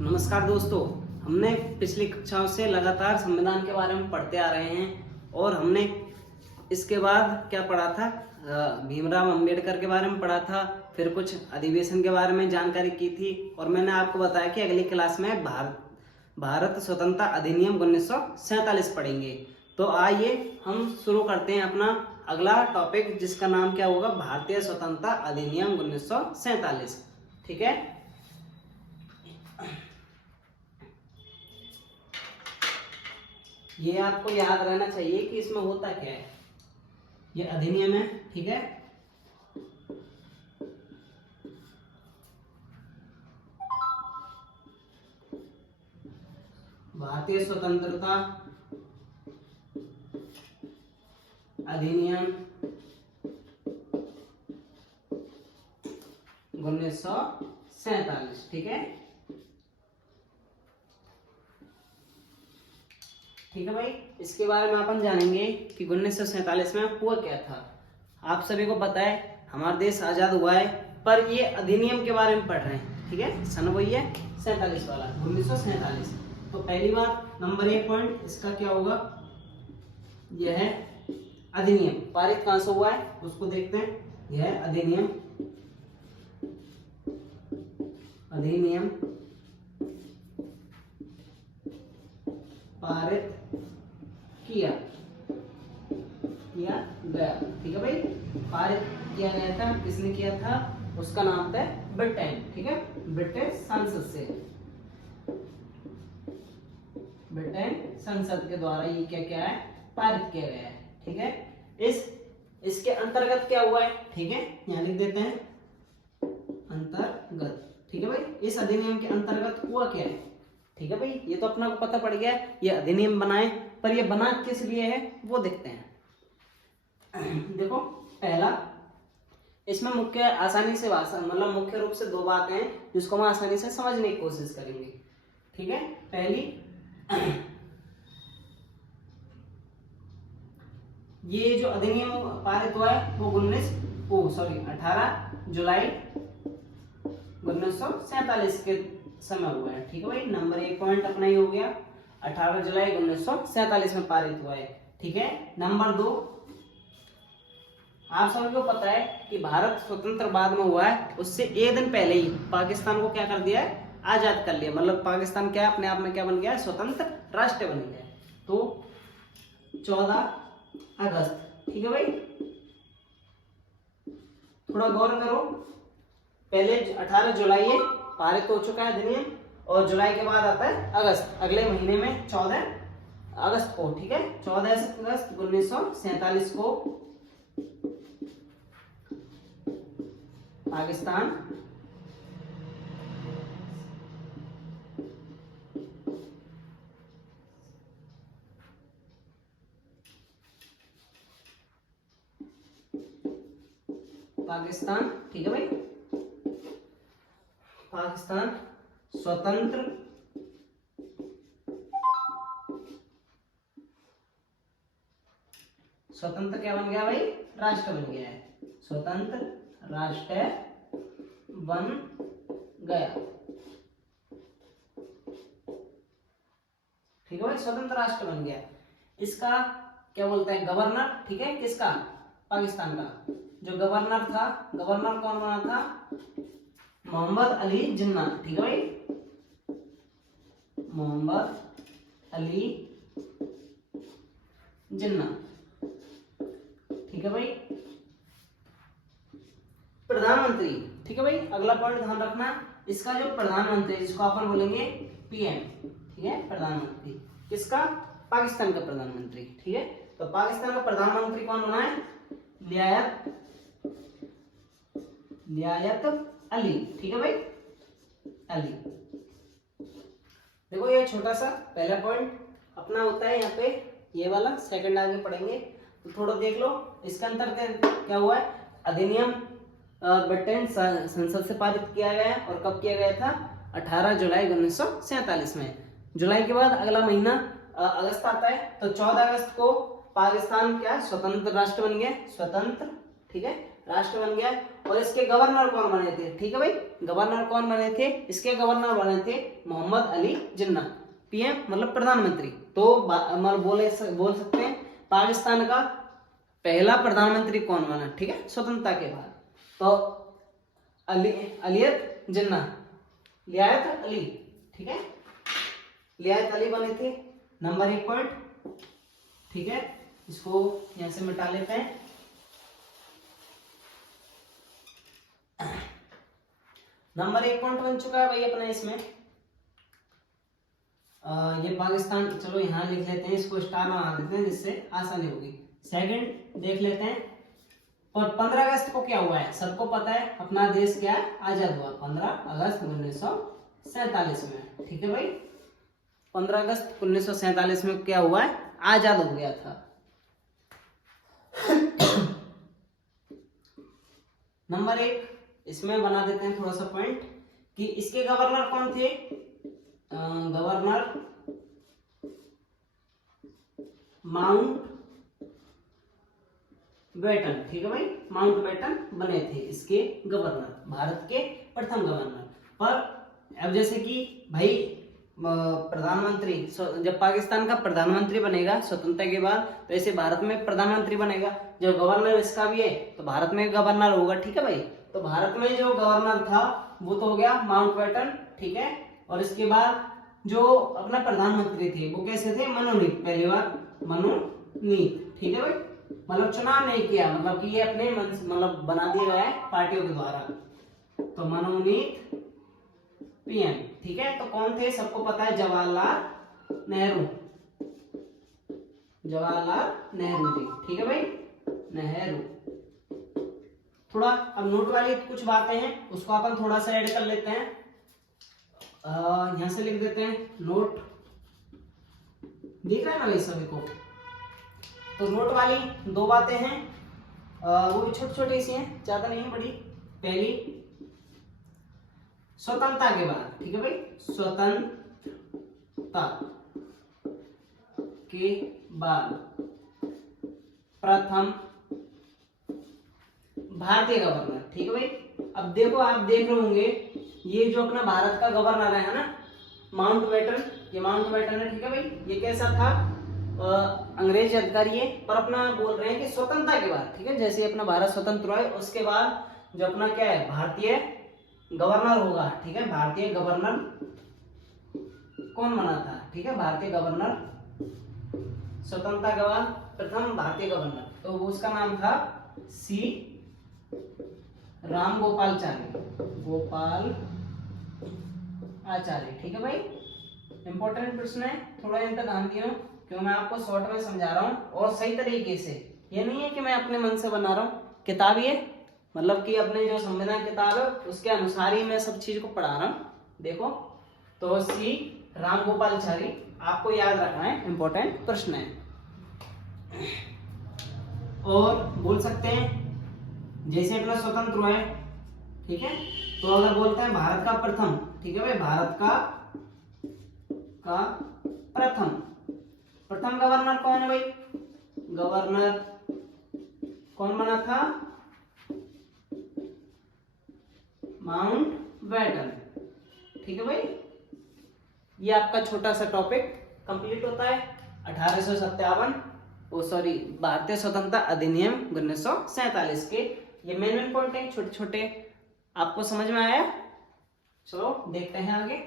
नमस्कार दोस्तों, हमने पिछली कक्षाओं से लगातार संविधान के बारे में पढ़ते आ रहे हैं और हमने इसके बाद क्या पढ़ा था, भीमराव अंबेडकर के बारे में पढ़ा था। फिर कुछ अधिवेशन के बारे में जानकारी की थी और मैंने आपको बताया कि अगली क्लास में भारत स्वतंत्रता अधिनियम 1947 पढ़ेंगे। तो आइए हम शुरू करते हैं अपना अगला टॉपिक, जिसका नाम क्या होगा, भारतीय स्वतंत्रता अधिनियम 1947। ठीक है, ये आपको याद रहना चाहिए कि इसमें होता क्या है। ये अधिनियम है, ठीक है। भारतीय स्वतंत्रता अधिनियम 1947, ठीक है। ठीक है भाई, इसके बारे में अपन जानेंगे कि 1947 में हुआ क्या था। आप सभी को पता है हमारा देश आजाद हुआ है, पर ये अधिनियम के बारे में पढ़ रहे हैं, ठीक है। सन वही है 47 वाला, 1947। तो पहली बात, नंबर 1 पॉइंट इसका क्या होगा, यह है अधिनियम। पारित कहां से हुआ है उसको देखते हैं। यह है अधिनियम, अधिनियम पारित किया गया, ठीक है भाई। पारित किया गया था, किसने किया था, उसका नाम था ब्रिटेन, ठीक है। ब्रिटिश संसद से, ब्रिटेन संसद के द्वारा ये क्या क्या है, पारित किया गया है, ठीक है। इसके अंतर्गत क्या हुआ है, ठीक है, यहाँ लिख देते हैं अंतर्गत, ठीक है भाई। इस अधिनियम के अंतर्गत हुआ क्या है, ठीक है भाई। ये तो अपना को पता पड़ गया, ये अधिनियम बनाए, पर ये बना किस लिए है वो देखते हैं। देखो, पहला, इसमें मुख्य आसानी से मतलब मुख्य रूप से दो बातें हैं जिसको हम आसानी से समझने की कोशिश करेंगे, ठीक है। पहली, ये जो अधिनियम पारित हुआ है वो 18 जुलाई 1947 के समय हुआ है, ठीक है भाई। नंबर 1 पॉइंट अपना ही हो गया, 18 जुलाई 1947 में पारित हुआ है, ठीक है। नंबर 2, आप सभी को पता है कि भारत स्वतंत्र बाद में हुआ है, उससे एक दिन पहले ही पाकिस्तान को क्या कर दिया है, आजाद कर लिया। मतलब पाकिस्तान क्या अपने आप में क्या बन गया है, स्वतंत्र राष्ट्र बन गया है। तो 14 अगस्त, ठीक है भाई। थोड़ा गौर करो, पहले 18 जुलाई है पारित हो चुका है अधिनियम, और जुलाई के बाद आता है अगस्त, अगले महीने में 14 अगस्त को, ठीक है। 14 अगस्त 1947 को पाकिस्तान ठीक है भाई, पाकिस्तान स्वतंत्र क्या बन गया भाई, राष्ट्र बन गया है, स्वतंत्र राष्ट्र बन गया, ठीक है भाई, स्वतंत्र राष्ट्र बन गया। इसका क्या बोलते हैं, गवर्नर, ठीक है, किसका, पाकिस्तान का। जो गवर्नर था, गवर्नर कौन बना था, मोहम्मद अली जिन्ना, ठीक है भाई, मोहम्मद अली जिन्ना, ठीक है भाई। प्रधानमंत्री, ठीक है भाई, अगला पॉइंट ध्यान रखना, इसका जो प्रधानमंत्री जिसको अपन बोलेंगे पीएम, ठीक है, प्रधानमंत्री किसका, पाकिस्तान का प्रधानमंत्री, ठीक है। तो पाकिस्तान का प्रधानमंत्री कौन बना है, लियाकत अली, ठीक है भाई, अली। देखो, ये छोटा सा पहला पॉइंट अपना होता है यहाँ पे, ये वाला सेकंड आगे पढ़ेंगे तो थोड़ा देख लो। इसके अंतर्गत क्या हुआ है, अधिनियम ब्रिटेन संसद से पारित किया गया है, और कब किया गया था, 18 जुलाई 1947 में। जुलाई के बाद अगला महीना अगस्त आता है, तो 14 अगस्त को पाकिस्तान क्या स्वतंत्र राष्ट्र बन गया, स्वतंत्र, ठीक है, राष्ट्र बन गया। और इसके गवर्नर कौन बने थे, ठीक है भाई, गवर्नर कौन बने थे, इसके गवर्नर बने थे मोहम्मद अली जिन्ना। पीएम मतलब प्रधानमंत्री। तो मतलब बोल सकते हैं पाकिस्तान का पहला प्रधानमंत्री कौन बना, ठीक है, स्वतंत्रता के बाद। तो अलियत जिन्ना, लियाकत अली, ठीक है, लियाकत अली बने थे। नंबर 1 पॉइंट, ठीक है, इसको यहां से मिटा लेते हैं। नंबर 1 पॉइंट बन चुका है भाई अपना इसमें। ये पाकिस्तान, चलो यहाँ लिख लेते हैं, इसको स्टार बना देते हैं जिससे आसानी होगी। सेकंड देख लेते हैं, और 15 अगस्त को क्या हुआ है, सबको पता है अपना देश क्या है, आजाद हुआ 15 अगस्त 1947 में, ठीक है भाई। 15 अगस्त 1947 में क्या हुआ है, आजाद हो गया था। नंबर 1 इसमें बना देते हैं थोड़ा सा पॉइंट कि इसके गवर्नर कौन थे, गवर्नर माउंट बेटन, ठीक है भाई, माउंट बेटन बने थे इसके गवर्नर, भारत के प्रथम गवर्नर। पर अब जैसे कि भाई प्रधानमंत्री, जब पाकिस्तान का प्रधानमंत्री बनेगा स्वतंत्रता के बाद, तो ऐसे भारत में प्रधानमंत्री बनेगा, जो गवर्नर इसका भी है तो भारत में गवर्नर होगा, ठीक है भाई। तो भारत में जो गवर्नर था वो तो हो गया माउंट बेटन, ठीक है। और इसके बाद जो अपना प्रधानमंत्री थे वो कैसे थे, मनोनीत, पहली बार मनोनीत, ठीक है भाई, मतलब चुनाव नहीं किया, मतलब कि ये अपने मतलब बना दिया गया है पार्टियों के द्वारा, तो मनोनीत पीएम, ठीक है। तो कौन थे, सबको पता है, जवाहरलाल नेहरू, जवाहरलाल नेहरू जी, ठीक है भाई, नेहरू। थोड़ा अब नोट वाली कुछ बातें हैं उसको अपन थोड़ा सा ऐड कर लेते हैं, यहां से लिख देते हैं नोट, दिख रहा है ना भाई सभी को। तो नोट वाली 2 बातें हैं, वो भी छोटी छोटी सी हैं, ज्यादा नहीं है, बड़ी। पहली, स्वतंत्रता के बाद, ठीक है भाई, स्वतंत्रता के बाद प्रथम भारतीय गवर्नर, ठीक है भाई। अब देखो, आप देख रहे होंगे ये जो अपना भारत का गवर्नर है ना, माउंट बेटन, ये माउंट बेटन है, ठीक है भाई। ये कैसा था, अंग्रेज अधिकारी है, पर अपना बोल रहे हैं कि स्वतंत्रता के बाद, ठीक है, जैसे अपना भारत स्वतंत्र हुआ है उसके बाद जो अपना क्या है, भारतीय गवर्नर होगा, ठीक है। भारतीय गवर्नर कौन बना था, ठीक है, भारतीय गवर्नर स्वतंत्रता के बाद प्रथम भारतीय गवर्नर, तो वो उसका नाम था सी राम गोपालाचारी, गोपाल आचार्य, ठीक है भाई। इंपॉर्टेंट प्रश्न है, थोड़ा इन पर ध्यान दियो, क्यों मैं आपको शॉर्ट में समझा रहा हूँ और सही तरीके से। ये नहीं है कि मैं अपने मन से बना रहा हूँ, किताब ये मतलब कि अपने जो संविधान किताब है उसके अनुसार ही मैं सब चीज को पढ़ा रहा हूँ। देखो, तो सी राम गोपालाचारी आपको याद रखना है, इंपॉर्टेंट प्रश्न है। और बोल सकते हैं जैसे अपना स्वतंत्र हुआ है, ठीक है, तो अगर बोलते हैं भारत का प्रथम, ठीक है भाई, भारत का प्रथम गवर्नर कौन है भाई, गवर्नर कौन बना था, माउंट बेटन, ठीक है भाई। ये आपका छोटा सा टॉपिक कंप्लीट होता है 1857 भारतीय स्वतंत्रता अधिनियम 1947 के। ये मेन पॉइंट है, छोटे छोटे, आपको समझ में आया। चलो देखते हैं आगे।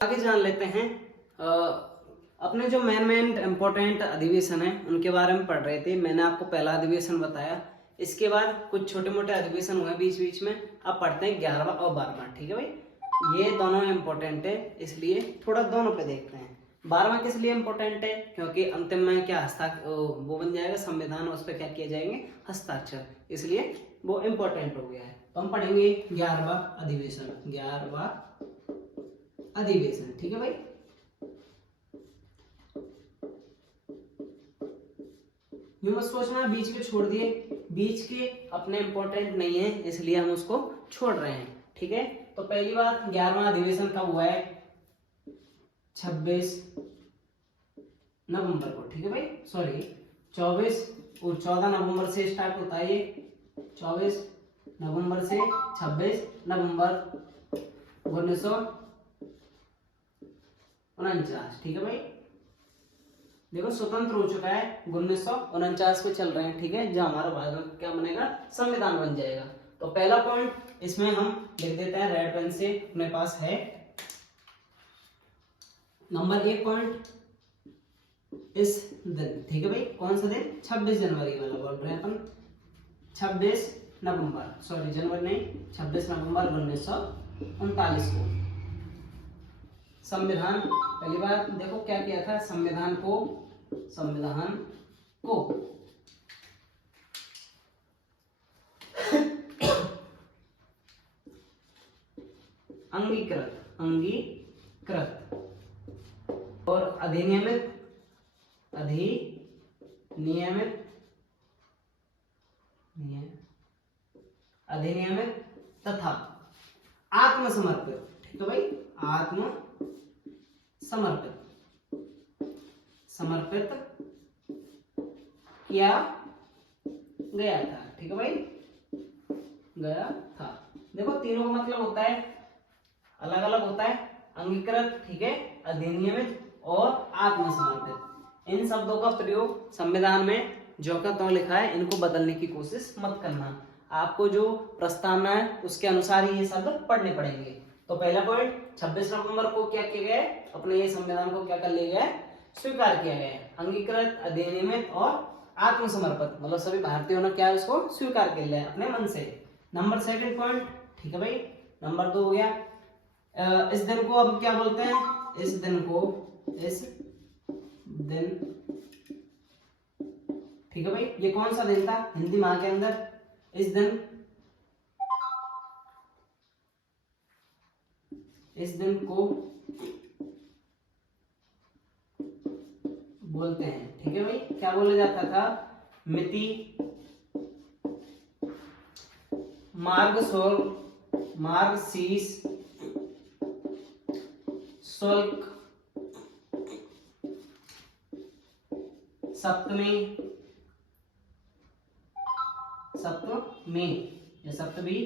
आगे जान लेते हैं, अपने जो मेन इंपॉर्टेंट अधिवेशन है उनके बारे में पढ़ रहे थे। मैंने आपको पहला अधिवेशन बताया, इसके बाद कुछ छोटे मोटे अधिवेशन हुए बीच बीच में। अब पढ़ते हैं 11वां और 12वां, ठीक है भाई। ये दोनों इंपॉर्टेंट है, इसलिए थोड़ा दोनों पे देखते हैं। 12वां किस लिए इंपॉर्टेंट है, क्योंकि अंतिम में क्या वो बन जाएगा संविधान, उस पर क्या किए जाएंगे, हस्ताक्षर, इसलिए वो इंपॉर्टेंट हो गया है। तो हम पढ़ेंगे 11वां अधिवेशन, 11वां अधिवेशन, ठीक है भाई। यू मत सोचना बीच में छोड़ दिए, बीच के अपने इम्पोर्टेंट नहीं है, इसलिए हम उसको छोड़ रहे हैं। ठीक है, तो पहली बात 11वां अधिवेशन कब हुआ है? 26 नवंबर को। ठीक है भाई, सॉरी 24 और 14 नवंबर से स्टार्ट होता है ये, 24 नवंबर से 26 नवंबर 1949। ठीक है भाई, देखो स्वतंत्र हो चुका है 1949 पे चल रहे हैं। ठीक है, जहां हमारा भारत क्या बनेगा? संविधान बन जाएगा। तो पहला पॉइंट इसमें हम लिख देते हैं रेड पेन से, अपने पास है। नंबर 1 पॉइंट इस दिन। ठीक है भाई, कौन सा दिन? 26 जनवरी वाला बोल रहे हैं अपन, 26 नवंबर, सॉरी जनवरी नहीं, 26 नवंबर 1939 को संविधान, पहली बात देखो क्या किया था, संविधान को अंगीकृत और अधिनियमित तथा आत्मसमर्पित। ठीक है भाई, समर्पित किया गया था। ठीक है भाई, गया था। देखो तीनों का मतलब होता है अलग अलग होता है, अंगीकृत, ठीक है, अधिनियमित और आत्मसमर्पित। इन शब्दों का प्रयोग संविधान में जो का त्यों लिखा है, इनको बदलने की कोशिश मत करना। आपको जो प्रस्तावना है उसके अनुसार ही ये शब्द पढ़ने पड़ेंगे। तो पहला पॉइंट 26 नवंबर को क्या किया गया है? अपने ये संविधान को क्या कर लिया गया है? स्वीकार किया गया है। अंगीकृत, अधिनियमित और आत्मसमर्पित, मतलब सभी भारतीयों ने क्या उसको स्वीकार कर लिया है अपने मन से। नंबर 2 पॉइंट, ठीक है भाई, नंबर 2 हो गया। इस दिन को अब क्या बोलते हैं? इस दिन, ठीक है भाई, ये कौन सा दिन था हिंदी माह के अंदर? इस दिन को बोलते हैं, ठीक है भाई, क्या बोला जाता था? मिति मार्गशीर्ष शुल्क सप्तमी या सप्तमी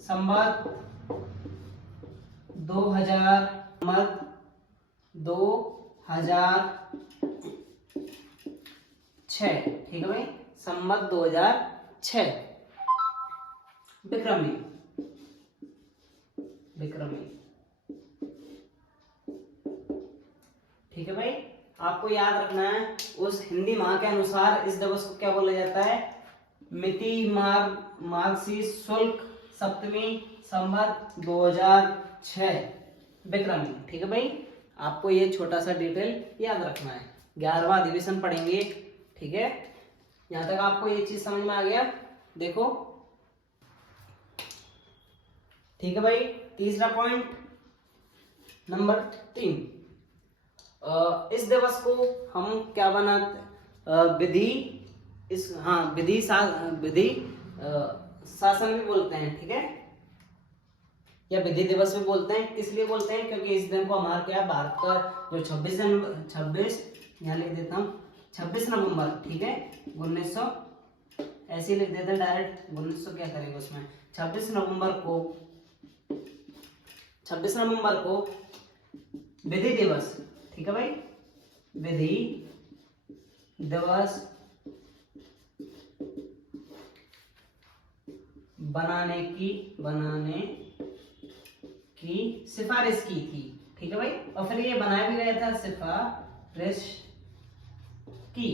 संवत 2006, ठीक है भाई, संवत 2006 विक्रमी, ठीक है भाई। आपको याद रखना है उस हिंदी माह के अनुसार इस दिवस को क्या बोला जाता है? मिति मार्गशीर्ष शुल्क सप्तमी संवत 2006 विक्रमी, ठीक है भाई। आपको ये छोटा सा डिटेल याद रखना है। 11वां अधिवेशन पढ़ेंगे, ठीक है। यहां तक आपको ये चीज समझ में आ गया? देखो, ठीक है भाई। तीसरा पॉइंट, नंबर 3, इस दिवस को हम क्या बनाते? विधि शासन भी बोलते हैं, ठीक है, या विधि दिवस भी बोलते हैं। किस लिए बोलते हैं? क्योंकि इस दिन को हमारा क्या, भारत का जो 26 यहाँ लिख देता हूँ 26 नवंबर, ठीक है, 1900 ऐसे लिख देते हैं डायरेक्ट, 1900 क्या करेंगे उसमें, 26 नवंबर को विधि दिवस, ठीक है भाई, विधि दिवस बनाने की सिफारिश की थी, ठीक है भाई। और फिर ये बनाया भी गया था, सिफारिश की।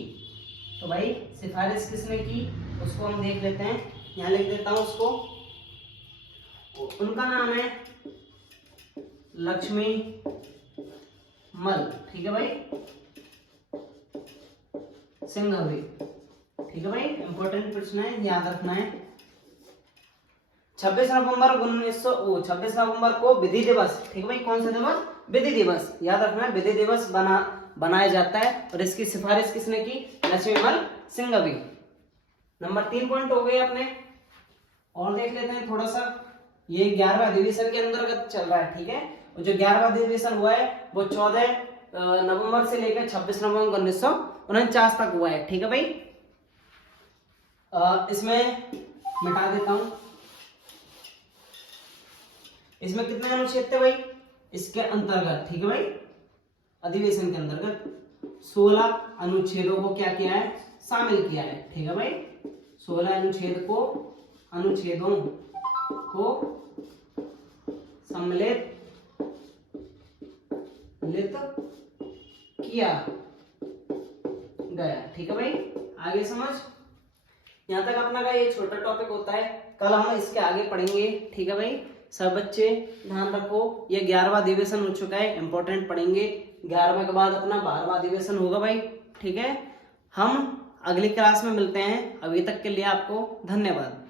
तो भाई सिफारिश किसने की उसको हम देख लेते हैं, यहाँ लिख देता हूं उसको। उनका नाम है लक्ष्मी मल, ठीक है भाई, सिंघवी, ठीक है भाई। इंपॉर्टेंट प्रश्न है, याद रखना है। 26 नवंबर को विधि दिवस, ठीक है भाई, कौन सा दिवस? विधि दिवस, याद रखना है। विधि दिवस बनाया जाता है और इसकी सिफारिश किसने की? लक्ष्मीमल सिंघवी, नंबर 3 पॉइंट हो गए अपने, और देख लेते हैं थोड़ा सा। ये 11वां अधिवेशन के अंतर्गत चल रहा है, ठीक है। और जो 11वां अधिवेशन हुआ है वो 14 नवंबर से लेकर 26 नवंबर 1949 तक हुआ है, ठीक है भाई। इसमें मिटा देता हूं। इसमें कितने अनुच्छेद थे भाई इसके अंतर्गत, ठीक है भाई। अधिवेशन के अंतर्गत 16 अनुच्छेदों को क्या किया है, शामिल किया है, ठीक है भाई। 16 अनुच्छेदों को सम्मिलित किया गया, ठीक है भाई। आगे समझ, यहाँ तक अपना का ये छोटा टॉपिक होता है। कल हम इसके आगे पढ़ेंगे, ठीक है भाई। सब बच्चे ध्यान रखो, ये 11वां अधिवेशन हो चुका है, इंपॉर्टेंट पढ़ेंगे। 11वें के बाद अपना 12वां अधिवेशन होगा भाई, ठीक है। हम अगली क्लास में मिलते हैं। अभी तक के लिए आपको धन्यवाद।